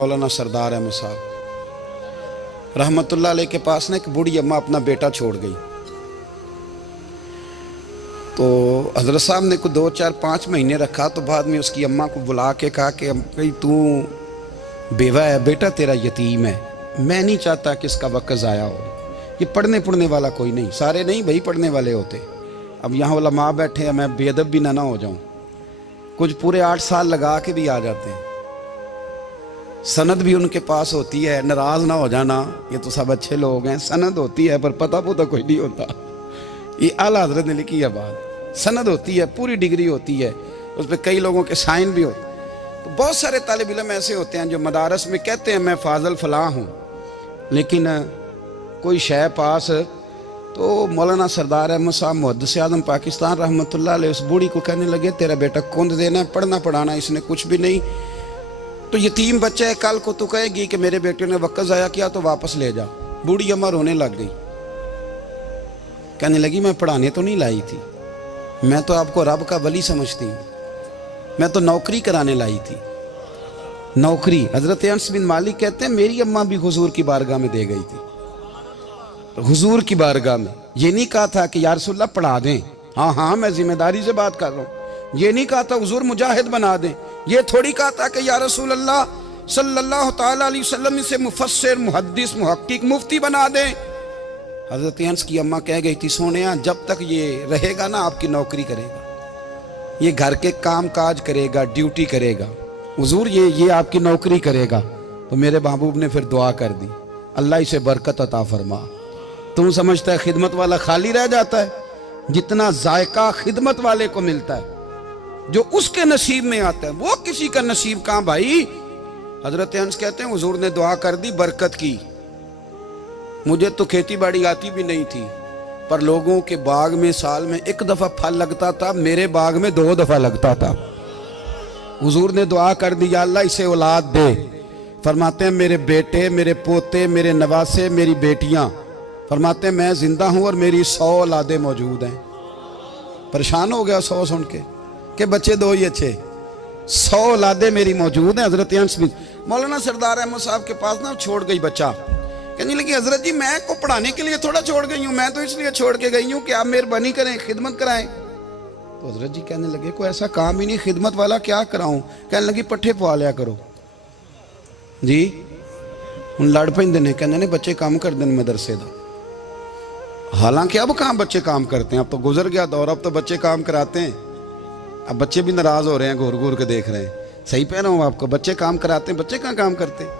मौलाना सरदार अहमद साहब रहमतुल्लाह अलैह के पास ना एक बूढ़ी अम्मा अपना बेटा छोड़ गई। तो हज़रत साहब ने को 2, 4, 5 महीने रखा। तो बाद में उसकी अम्मा को बुला के कहा कि भाई तू बेवा है, बेटा तेरा यतीम है, मैं नहीं चाहता कि इसका वक्त ज़ाया हो। ये पढ़ने वाला कोई नहीं, सारे नहीं भाई पढ़ने वाले होते। अब यहाँ उलमा बैठे हैं, मैं बेअदब भी ना हो जाऊँ। कुछ पूरे 8 साल लगा के भी आ जाते हैं, सनद भी उनके पास होती है। नाराज ना हो जाना, ये तो सब अच्छे लोग हैं। सनद होती है पर पता कोई नहीं होता। ये आला हज़रत ने लिखी है बात। सनद होती है, पूरी डिग्री होती है, उस पर कई लोगों के साइन भी होते हैं। तो बहुत सारे तालिब इल्म ऐसे होते हैं जो मदारस में कहते हैं मैं फाजल फलां हूँ, लेकिन कोई शय पास। तो मौलाना सरदार अहमद साहब मुहद्दिस आज़म पाकिस्तान रहमतुल्लाह अलैह उस बूढ़ी को कहने लगे तेरा बेटा कुंद देना है, पढ़ना पढ़ाना इसने कुछ भी नहीं। तो यतीम बच्चा है, कल को तू कहेगी कि मेरे बेटे ने वक्त ज़ाया किया तो वापस ले जा। बूढ़ी अम्मा रोने लग गई, कहने लगी मैं पढ़ाने तो नहीं लाई थी, मैं तो आपको रब का वली समझती हूँ, मैं तो नौकरी कराने लाई थी। नौकरी हज़रत अनस बिन मालिक कहते हैं मेरी अम्मा भी हुजूर की बारगाह में दे गई थी। हुजूर की बारगाह में ये नहीं कहा था कि या रसूलल्लाह पढ़ा दें, हाँ मैं जिम्मेदारी से बात कर रहा हूँ। ये नहीं कहा था हुजूर मुजाहिद बना दें, ये थोड़ी कहा था कि या रसूल अल्लाह सल्लल्लाहु ताला अलैहि वसल्लम से मुफस्सिर, मुहद्दिस, मुहक्किक, मुफ्ती बना दें। हज़रत अनस की अम्मा कह गई थी सोनिया जब तक ये रहेगा ना आपकी नौकरी करेगा, ये घर के काम काज करेगा, ड्यूटी करेगा, हुजूर ये आपकी नौकरी करेगा। तो मेरे महबूब ने फिर दुआ कर दी, अल्लाह इसे बरकत अता फरमा। तुम समझता है खिदमत वाला खाली रह जाता है? जितना जायका खिदमत वाले को मिलता है, जो उसके नसीब में आता है, वो किसी का नसीब कहां भाई। हजरत अनस कहते हैं हुजूर ने दुआ कर दी, बरकत की। मुझे तो खेती बाड़ी आती भी नहीं थी, पर लोगों के बाग में साल में 1 दफा फल लगता था, मेरे बाग में 2 दफा लगता था। हुजूर ने दुआ कर दी अल्लाह इसे औलाद दे। फरमाते हैं मेरे बेटे, मेरे पोते, मेरे नवासे, मेरी बेटियां, फरमाते हैं मैं जिंदा हूं और मेरी 100 औलादे मौजूद हैं। परेशान हो गया 100 सुन के बच्चे 2 ही अच्छे, 100 औलादे मेरी मौजूद हैं। हजरत अनस बिन मौलाना सरदार अहमद साहब के पास ना छोड़ गई बच्चा, कहने लगी हजरत जी मैं को पढ़ाने के लिए थोड़ा छोड़ गई हूँ, मैं तो इसलिए छोड़ के गई हूँ कि आप मेहरबानी करें, खिदमत कराएं। तो हजरत जी कहने लगे कोई ऐसा काम ही नहीं, खिदमत वाला क्या कराऊं। कहने लगी पट्ठे पवा लिया करो जी। हूँ लड़ पेंदे ने, कहने ने बच्चे काम कर दें मदरसे का। हालांकि अब कहाँ बच्चे काम करते हैं, अब तो गुजर गया दौर, अब तो बच्चे काम कराते हैं। अब बच्चे भी नाराज हो रहे हैं, घूर घूर के देख रहे हैं। सही कह रहा हूँ आपको, बच्चे काम कराते हैं, बच्चे कहाँ काम करते हैं।